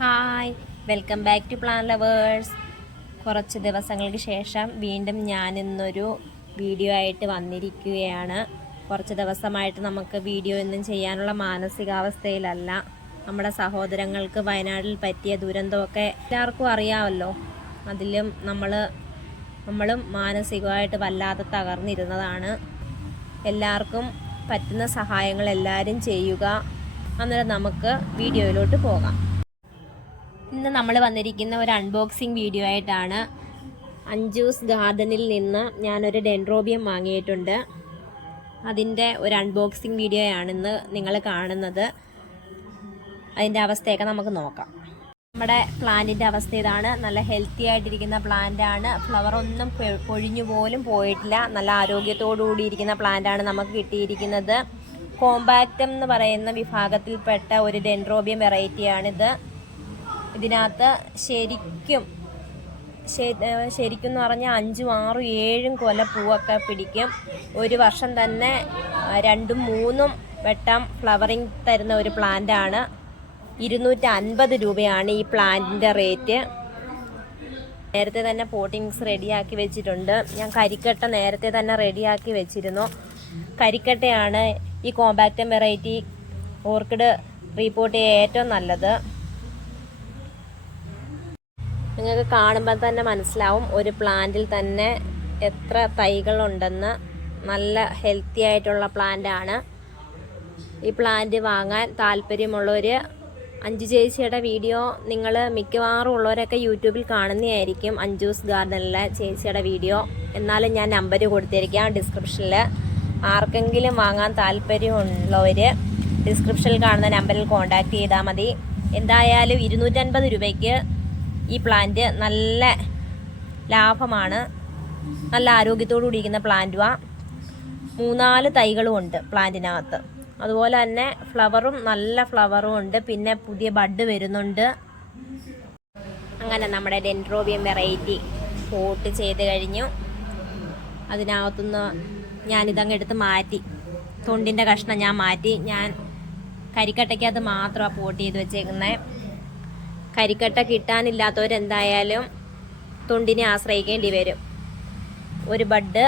Hi, welcome back to plant lovers. കുറച്ച് ദിവസങ്ങൾക്ക് ശേഷം വീണ്ടും ഞാനിന്നൊരു വീഡിയോ ആയിട്ട് വന്നിരിക്കുകയാണ്. കുറച്ച് ദിവസമായിട്ട് നമുക്ക് വീഡിയോ ഒന്നും ചെയ്യാനുള്ള മാനസികാവസ്ഥയിലല്ല. നമ്മുടെ സഹോദരങ്ങൾക്ക് വയനാട്ടിൽ പറ്റിയ ദുരന്തമൊക്കെ എല്ലാവർക്കും അറിയാമല്ലോ. അതിലും നമ്മളും മാനസികമായിട്ട് വല്ലാതെ തകർന്നിരുന്നതാണ്. എല്ലാവർക്കും പറ്റുന്ന സഹായങ്ങൾ എല്ലാവരും ചെയ്യുക. അന്നേരം നമുക്ക് വീഡിയോയിലോട്ട് പോകാം. ഇന്ന് നമ്മൾ വന്നിരിക്കുന്ന ഒരു അൺബോക്സിങ് വീഡിയോ ആയിട്ടാണ്. അഞ്ജൂസ് ഗാർഡനിൽ നിന്ന് ഞാനൊരു ഡെൻഡ്രോബിയം വാങ്ങിയിട്ടുണ്ട്. അതിൻ്റെ ഒരു അൺബോക്സിങ് വീഡിയോയാണ് ഇന്ന് നിങ്ങൾ കാണുന്നത്. അതിൻ്റെ അവസ്ഥയൊക്കെ നമുക്ക് നോക്കാം. നമ്മുടെ പ്ലാന്റിൻ്റെ അവസ്ഥ ഇതാണ്. നല്ല ഹെൽത്തി ആയിട്ടിരിക്കുന്ന പ്ലാന്റാണ്. ഫ്ലവറൊന്നും പൊഴിഞ്ഞു പോലും പോയിട്ടില്ല. നല്ല ആരോഗ്യത്തോടു കൂടിയിരിക്കുന്ന പ്ലാന്റാണ് നമുക്ക് കിട്ടിയിരിക്കുന്നത്. കോമ്പാക്റ്റം എന്ന് പറയുന്ന വിഭാഗത്തിൽപ്പെട്ട ഒരു ഡെൻഡ്രോബിയം വെറൈറ്റിയാണിത്. ഇതിനകത്ത് ശരിക്കും എന്ന് പറഞ്ഞാൽ 5, 6, 7 കൊല പൂവൊക്കെ പിടിക്കും. ഒരു വർഷം തന്നെ 2, 3 വട്ടം ഫ്ലവറിങ് തരുന്ന ഒരു പ്ലാന്റാണ്. 250 രൂപയാണ് ഈ പ്ലാന്റിൻ്റെ റേറ്റ്. നേരത്തെ തന്നെ പോട്ടിംഗ് മിക്സ് റെഡിയാക്കി വെച്ചിട്ടുണ്ട്. ഞാൻ കരിക്കട്ട നേരത്തെ തന്നെ റെഡിയാക്കി വെച്ചിരുന്നു. കരിക്കട്ടയാണ് ഈ കോമ്പാക്റ്റം വെറൈറ്റി ഓർക്കിഡ് റീപോർട്ട് ചെയ്യാൻ ഏറ്റവും നല്ലത്. നിങ്ങൾക്ക് കാണുമ്പോൾ തന്നെ മനസ്സിലാവും ഒരു പ്ലാന്റിൽ തന്നെ എത്ര തൈകളുണ്ടെന്ന്. നല്ല ഹെൽത്തി ആയിട്ടുള്ള പ്ലാന്റാണ്. ഈ പ്ലാന്റ് വാങ്ങാൻ താല്പര്യമുള്ളവർ അഞ്ജു ചേച്ചിയുടെ വീഡിയോ നിങ്ങൾ മിക്കവാറും ഉള്ളവരൊക്കെ യൂട്യൂബിൽ കാണുന്നതായിരിക്കും. അഞ്ജൂസ് ഗാർഡനിലെ ചേച്ചിയുടെ വീഡിയോ. എന്നാലും ഞാൻ നമ്പർ കൊടുത്തിരിക്കാം ഡിസ്ക്രിപ്ഷനിൽ. ആർക്കെങ്കിലും വാങ്ങാൻ താല്പര്യമുള്ളവർ ഡിസ്ക്രിപ്ഷനിൽ കാണുന്ന നമ്പറിൽ കോൺടാക്റ്റ് ചെയ്താൽ മതി. എന്തായാലും 250 രൂപയ്ക്ക് ഈ പ്ലാന്റ് നല്ല ലാഭമാണ്. നല്ല ആരോഗ്യത്തോടു കൂടിയിരിക്കുന്ന പ്ലാന്റുമാണ്. 3-4 തൈകളും ഉണ്ട് പ്ലാന്റിനകത്ത്. അതുപോലെ തന്നെ നല്ല ഫ്ലവറും ഉണ്ട്. പിന്നെ പുതിയ ബഡ് വരുന്നുണ്ട്. അങ്ങനെ നമ്മുടെ ഡെൻഡ്രോബിയം വെറൈറ്റി പോട്ട് ചെയ്ത് കഴിഞ്ഞു. അതിനകത്തുനിന്ന് ഞാനിതങ്ങ് എടുത്ത് മാറ്റി. തൊണ്ടിൻ്റെ കഷ്ണം ഞാൻ മാറ്റി. ഞാൻ കരിക്കട്ടയ്ക്കകത്ത് മാത്രമാണ് പോട്ട് ചെയ്ത് വെച്ചേക്കുന്നത്. കരിക്കട്ട കിട്ടാനില്ലാത്തവരെന്തായാലും തൊണ്ടിനെ ആശ്രയിക്കേണ്ടി വരും. ഒരു ബഡ്,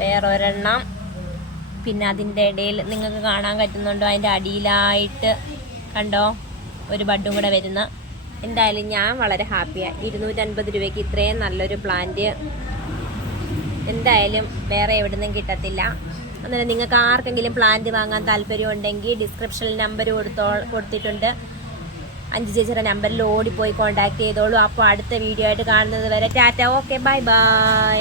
വേറൊരെണ്ണം, പിന്നെ അതിൻ്റെ ഇടയിൽ നിങ്ങൾക്ക് കാണാൻ പറ്റുന്നുണ്ടോ, അതിൻ്റെ അടിയിലായിട്ട് കണ്ടോ ഒരു ബഡും കൂടെ വരുന്ന. എന്തായാലും ഞാൻ വളരെ ഹാപ്പിയാണ്. 250 രൂപയ്ക്ക് ഇത്രയും നല്ലൊരു പ്ലാന്റ് എന്തായാലും വേറെ എവിടെ കിട്ടത്തില്ല. അന്നേരം നിങ്ങൾക്ക് ആർക്കെങ്കിലും പ്ലാന്റ് വാങ്ങാൻ താല്പര്യമുണ്ടെങ്കിൽ ഡിസ്ക്രിപ്ഷനിൽ നമ്പർ കൊടുത്തിട്ടുണ്ട്. അഞ്ജു ചേച്ചിയുടെ നമ്പറിൽ ഓടിപ്പോയി കോൺടാക്ട് ചെയ്തോളൂ. അപ്പോൾ അടുത്ത വീഡിയോ ആയിട്ട് കാണുന്നത് വരെ ടാറ്റ, ഓക്കെ, ബൈ ബൈ.